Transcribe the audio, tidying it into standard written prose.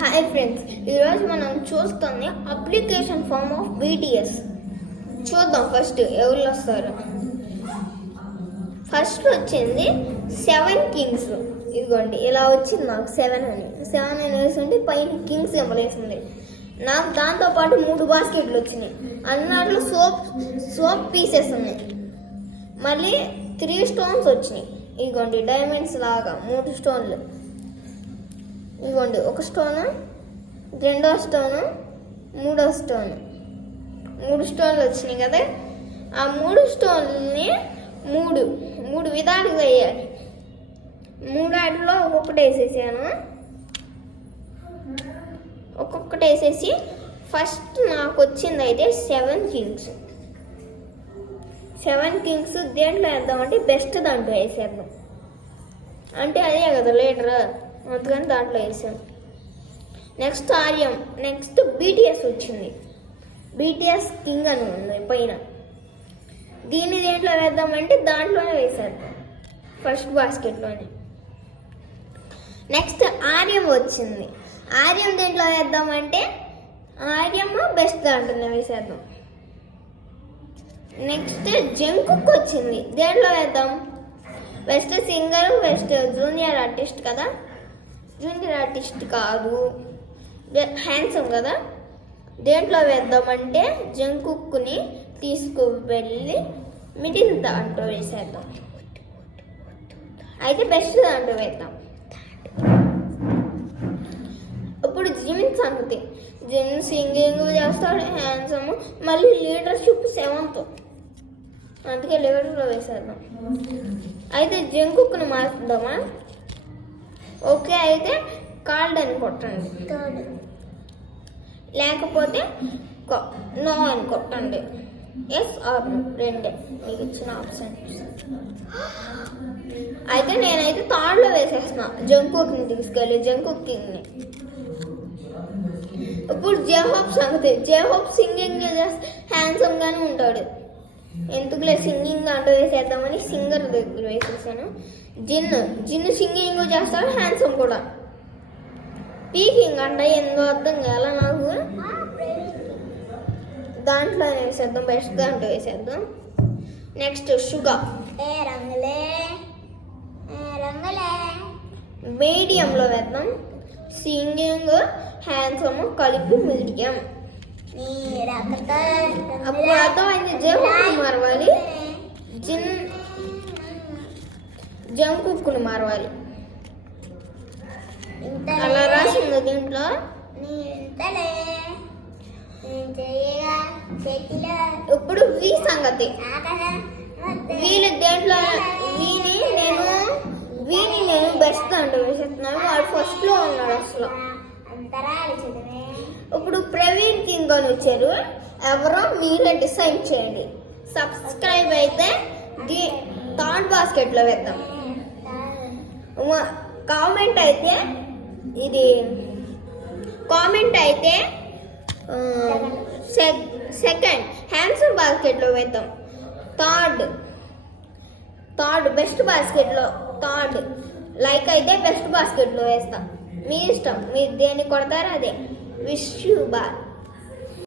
Hi friends, ఈరోజు మనం చూస్తుంది అప్లికేషన్ ఫామ్ ఆఫ్ BTS. చూద్దాం ఫస్ట్ ఎవరు వస్తారు. ఫస్ట్ వచ్చింది 7 కింగ్స్. ఇదిగోండి ఇలా వచ్చింది నాకు 7 అని వేసింది, పైన కింగ్స్ వేసింది. నాకు దాంతోపాటు 3 బాస్కెట్లు వచ్చినాయి. అన్నట్లో సోప్ పీసెస్ ఉన్నాయి. మళ్ళీ 3 స్టోన్స్ వచ్చినాయి. ఇదిగోండి డైమండ్స్ లాగా 3 స్టోన్లు. ఇదిగోండి ఒక స్టోను, 2వ స్టోను, 3వ స్టోను. 3 స్టోన్లు వచ్చినాయి కదా. ఆ 3 స్టోన్లని మూడు విధాలుగా వేయాలి. 3 వాటిలో ఒక్కొక్కటి వేసేసాను. ఒక్కొక్కటి వేసేసి ఫస్ట్ నాకు వచ్చింది అయితే 7 కింగ్స్. 7 కింగ్స్ దేంట్లో వేద్దామంటే బెస్ట్ దాంట్లో వేసేద్దాం. అంటే అదే కదా లీడర్, అందుకని దాంట్లో వేసాను. నెక్స్ట్ ఆర్యం, నెక్స్ట్ BTS వచ్చింది. BTS కింగ్ అని ఉంది పైన. దీన్ని దేంట్లో వేద్దామంటే దాంట్లోనే వేసేద్దాం, ఫస్ట్ బాస్కెట్లోనే. నెక్స్ట్ ఆర్యం వచ్చింది. ఆర్యం దేంట్లో వేద్దామంటే ఆర్యం బెస్ట్ దాంట్లోనే వేసేద్దాం. నెక్స్ట్ జంకుక్ వచ్చింది. దేంట్లో వేద్దాం? Best singer, best junior artist కదా. జూనియర్ ఆర్టిస్ట్ కాదు, హ్యాండ్సమ్ కదా. దేంట్లో వేద్దామంటే జంకుక్ని తీసుకువెళ్ళి మిడిల్ దాంట్లో వేసేద్దాం. అయితే బెస్ట్ దాంట్లో వేద్దాం. ఇప్పుడు జిన్ సంగతి. జిన్ సింగింగ్ చేస్తాడు, హ్యాండ్సమ్, మళ్ళీ లీడర్షిప్ 7th. అందుకే లీడర్లో వేసేద్దాం. అయితే జంకుక్ని మార్చుదామా? ఓకే, అయితే కార్డ్ అని కొట్టండి, లేకపోతే నో అని కొట్టండి. ఎస్ ఆర్ నో రెండే మీకు ఇచ్చిన ఆప్షన్. అయితే నేనైతే థర్డ్లో వేసేస్తున్నా, జంకుక్ని తీసుకెళ్ళి జంకుక్ కింగ్ని. ఇప్పుడు జేహోప్ సంగతి. జేహోప్ సింగింగ్ చేస్తే హ్యాండ్సమ్గానే ఉంటాడు. ఎందుకులే సింగింగ్ దాంట్లో వేసేద్దామని సింగర్ దగ్గర వేసేసాను. జిన్ సింగింగ్ చేస్తాడు, హ్యాండ్సమ్ కూడా. స్పీకింగ్ అంటే ఎంతో అర్థం కాల నాకు. దాంట్లో వేసేద్దాం, బెస్ట్ దాంట్లో వేసేద్దాం. నెక్స్ట్ షుగా మీడియంలో వేద్దాం. సింగింగ్ హ్యాండ్సమ్ కలిపి మీడియం. అప్పుడు అర్థమైంది జంకుక్ని మారవాలి, జంకుక్ని మారవాలి. అలా రాసింది దీంట్లో. ఇప్పుడు వీ సంగతి. వీళ్ళు దేంట్లో వీని నేను బెస్ట్ దాంట్లో వేసేస్తున్నాను. వాడు ఫస్ట్లో ఉన్నాడు అసలు. ఇప్పుడు ప్రవీణ్ కింగ్ అని వచ్చారు. ఎవరో మీరే డిసైడ్ చేయండి. సబ్స్క్రైబ్ అయితే థర్డ్ బాస్కెట్లో వేద్దాం. కామెంట్ అయితే సెకండ్ హ్యాండ్సమ్ బాస్కెట్లో వేద్దాం. థర్డ్ బెస్ట్ బాస్కెట్లో థర్డ్ లైక్ అయితే బెస్ట్ బాస్కెట్లో వేస్తాం. మీ ఇష్టం, మీరు దేన్ని కొడతారో అదే. Wish you bye.